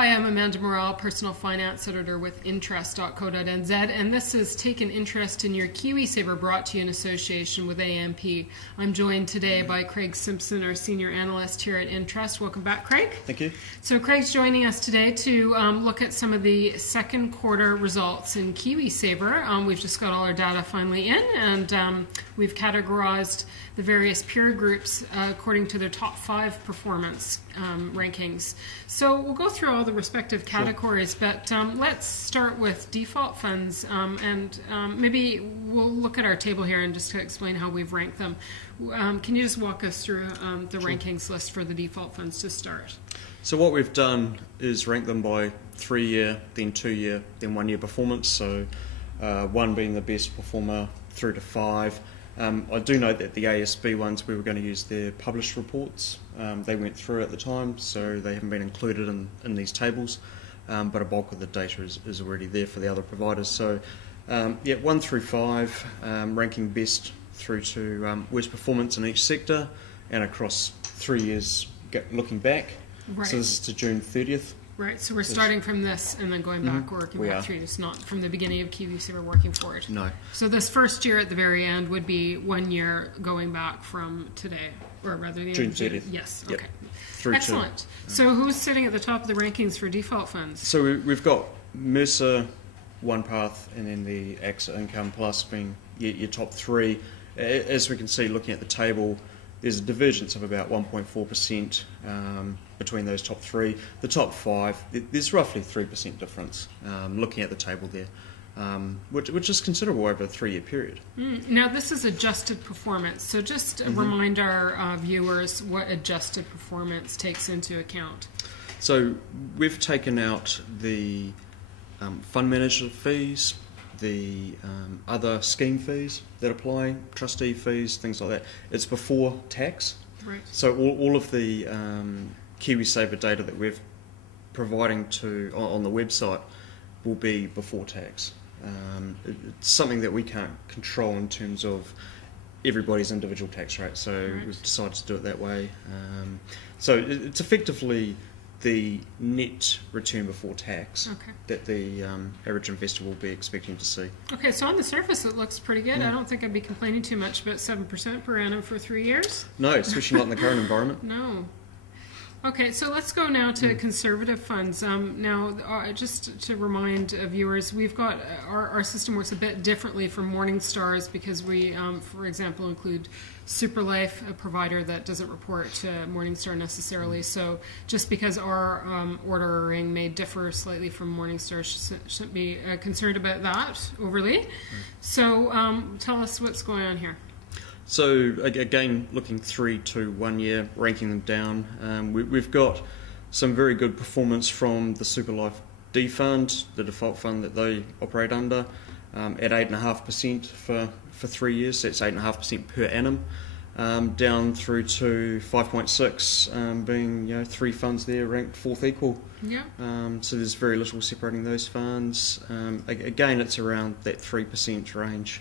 Hi, I'm Amanda Morrall, Personal Finance Editor with Interest.co.nz, and this is Taken Interest in Your KiwiSaver, brought to you in association with AMP. I'm joined today by Craig Simpson, our Senior Analyst here at Interest. Welcome back, Craig. Thank you. So Craig's joining us today to look at some of the second quarter results in KiwiSaver. We've just got all our data finally in, and we've categorized the various peer groups according to their top 5 performance rankings. So we'll go through all the respective categories, but let's start with default funds, and maybe we'll look at our table here and just to explain how we've ranked them. Can you just walk us through the rankings list for the default funds to start? So what we've done is rank them by 3-year, then 2-year, then 1-year performance, so 1 being the best performer through to 5. I do note that the ASB ones, we were going to use their published reports. They went through at the time, so they haven't been included in these tables, but a bulk of the data is already there for the other providers. So yeah, 1 through 5, ranking best through to worst performance in each sector, and across 3 years looking back. Right. So this is to June 30th. Right, so we're starting from this and then going back, working back through. It's not from the beginning of KiwiSaver working forward. No. So this first year at the very end would be 1 year going back from today, or rather the June 30th. Yes, yep. okay. Through excellent. So who's sitting at the top of the rankings for default funds? So we've got Mercer, OnePath, and then the AXA Income Plus being your top 3. As we can see looking at the table, there's a divergence of about 1.4% between those top 3. The top 5, there's roughly 3% difference looking at the table there, which is considerable over a 3-year period. Now this is adjusted performance, so just remind our viewers what adjusted performance takes into account. So we've taken out the fund manager fees, the other scheme fees that apply, trustee fees, things like that. It's before tax. Right. So all of the KiwiSaver data that we're providing on the website will be before tax. It's something that we can't control in terms of everybody's individual tax rate, so we've decided to do it that way. So it's effectively the net return before tax that the average investor will be expecting to see. Okay, so on the surface it looks pretty good. I don't think I'd be complaining too much about 7% per annum for 3 years. No, especially not in the current environment. No. Okay, so let's go now to conservative funds. Now, just to remind viewers, we've got our system works a bit differently from Morningstar's because we, for example, include Superlife, a provider that doesn't report to Morningstar necessarily. So just because our ordering may differ slightly from Morningstar, shouldn't be concerned about that overly. So tell us what's going on here. So again, looking 3 to 1 year, ranking them down, we've got some very good performance from the Superlife D fund, the default fund that they operate under, at 8.5% for 3 years. So that's 8.5% per annum, down through to 5.6, being 3 funds there ranked 4th equal. Yeah. So there's very little separating those funds. Again, it's around that 3% range.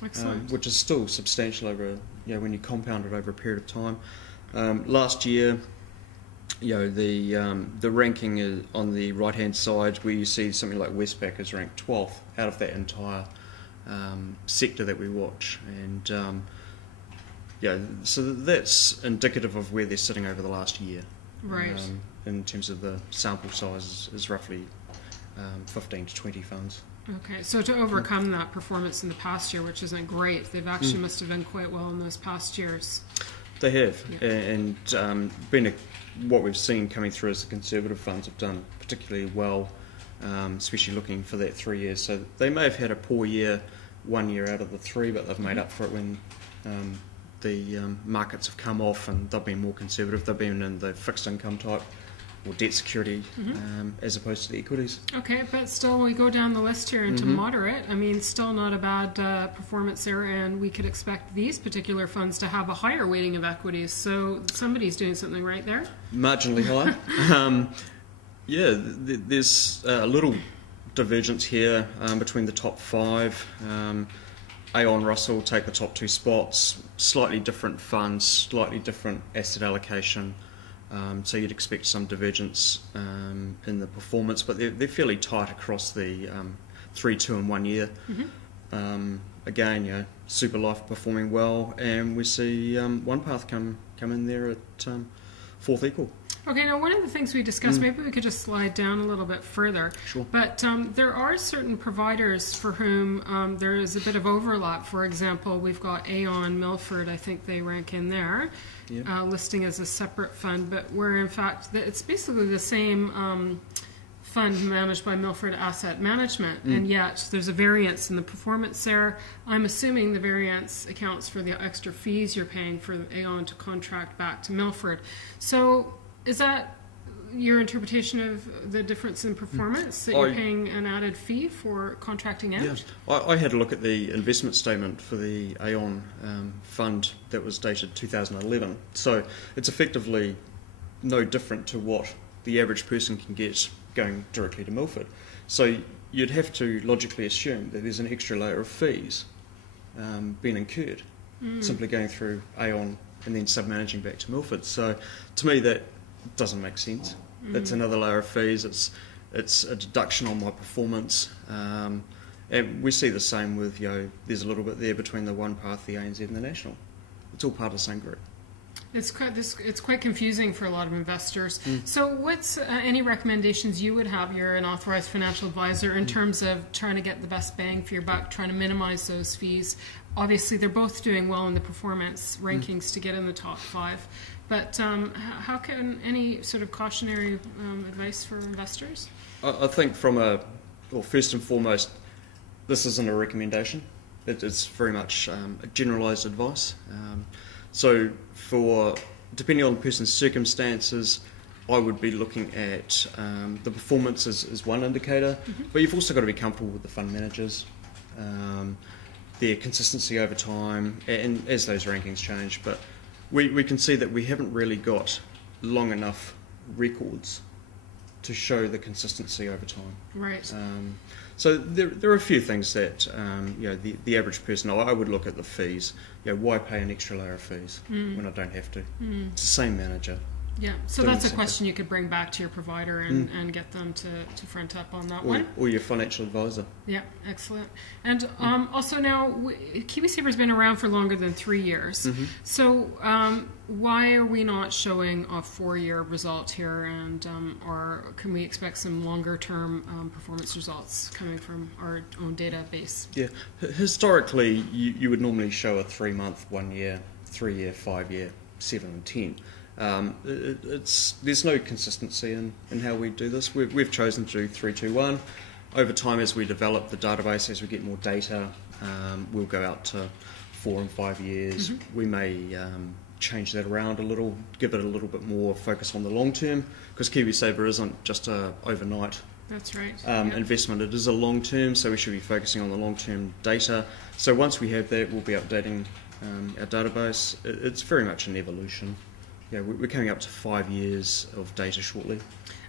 Excellent. Which is still substantial over, when you compound it over a period of time. Last year, the ranking is on the right-hand side, where you see something like Westpac is ranked 12th out of that entire sector that we watch, and so that's indicative of where they're sitting over the last year. Right. In terms of the sample size is roughly 15 to 20 funds. Okay, so to overcome that performance in the past year, which isn't great, they've actually must have done quite well in those past years. They have, and what we've seen coming through as the conservative funds have done particularly well, especially looking for that 3 years. So they may have had a poor year 1 year out of the 3, but they've made up for it when the markets have come off and they've been more conservative. They've been in the fixed income type or debt security as opposed to the equities. Okay, but still we go down the list here into moderate. I mean, still not a bad performance there, and we could expect these particular funds to have a higher weighting of equities, so somebody's doing something right there. Marginally higher. There's a little divergence here between the top 5. Aon Russell take the top 2 spots, slightly different funds, slightly different asset allocation. So you'd expect some divergence in the performance, but they're fairly tight across the 3, 2 and 1 year. Again, Super Life performing well, and we see OnePath come in there at fourth equal. Okay, now one of the things we discussed, maybe we could just slide down a little bit further. Sure. But there are certain providers for whom there is a bit of overlap. For example, we've got Aon, Milford, I think they rank in there, listing as a separate fund, but where in fact it's basically the same fund managed by Milford Asset Management, and yet there's a variance in the performance there. I'm assuming the variance accounts for the extra fees you're paying for Aon to contract back to Milford. So is that your interpretation of the difference in performance, that you're paying an added fee for contracting out? Yes. I had a look at the investment statement for the Aon fund that was dated 2011. So it's effectively no different to what the average person can get going directly to Milford. So you'd have to logically assume that there's an extra layer of fees being incurred, simply going through Aon and then sub-managing back to Milford. So to me that doesn't make sense. It's another layer of fees, it's a deduction on my performance, and we see the same with, there's a little bit there between the OnePath, the ANZ and the National. It's all part of the same group. It's quite confusing for a lot of investors. So what's any recommendations you would have? You're an authorized financial advisor in terms of trying to get the best bang for your buck, trying to minimize those fees. Obviously, they're both doing well in the performance rankings to get in the top 5. But how can any sort of cautionary advice for investors? I think first and foremost, this isn't a recommendation. It's very much a generalised advice. So depending on the person's circumstances, I would be looking at the performance as one indicator, but you've also got to be comfortable with the fund managers, their consistency over time, and as those rankings change. But we can see that we haven't really got long enough records to show the consistency over time. Right. So there are a few things that the average person, I would look at the fees. Why pay an extra layer of fees when I don't have to? It's the same manager. Yeah, so that's a question you could bring back to your provider and get them to front up on that one. Or your financial advisor. Yeah, excellent. And also now, KiwiSaver's been around for longer than 3 years. So why are we not showing a 4-year result here, and or can we expect some longer-term performance results coming from our own database? Yeah, historically, you would normally show a 3-month, 1 year, 3 year, 5 year, 7 and 10. There's no consistency in how we do this. We've chosen to do 3, 2, 1. Over time, as we develop the database, as we get more data, we'll go out to 4 and 5 years. We may change that around a little, give it a little bit more focus on the long term, because KiwiSaver isn't just a overnight investment. It is a long term, so we should be focusing on the long term data. So once we have that, we'll be updating our database. It's very much an evolution. Yeah, we're coming up to 5 years of data shortly.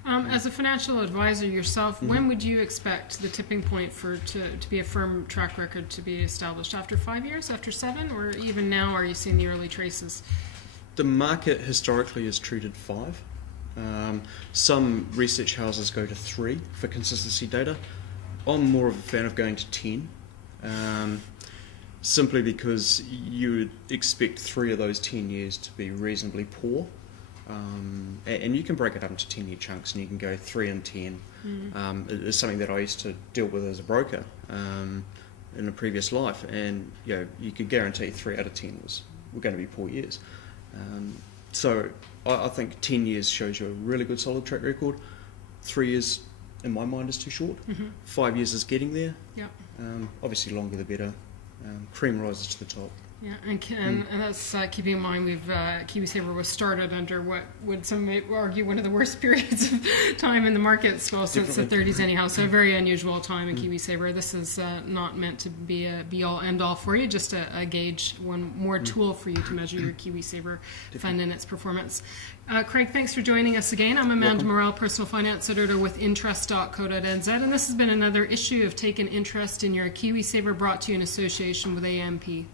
As a financial advisor yourself, when would you expect the tipping point to be a firm track record to be established? After 5 years, after 7, or even now are you seeing the early traces? The market historically has treated 5. Some research houses go to 3 for consistency data. I'm more of a fan of going to 10. Simply because you would expect 3 of those 10 years to be reasonably poor. And you can break it up into 10-year chunks, and you can go 3 and 10. It's something that I used to deal with as a broker in a previous life, and you could guarantee 3 out of 10 were going to be poor years. So I think 10 years shows you a really good solid track record. 3 years, in my mind, is too short. 5 years is getting there. Obviously, longer the better. Cream rises to the top. Yeah, and that's keeping in mind KiwiSaver was started under what would some may argue one of the worst periods of time in the markets, well, since the 30s anyhow. So a very unusual time in KiwiSaver. This is not meant to be a be-all, end-all for you, just a gauge, one more tool for you to measure your KiwiSaver fund and its performance. Craig, thanks for joining us again. I'm Amanda Morrall, Personal Finance Editor with interest.co.nz, and this has been another issue of Take an Interest in Your KiwiSaver, brought to you in association with AMP.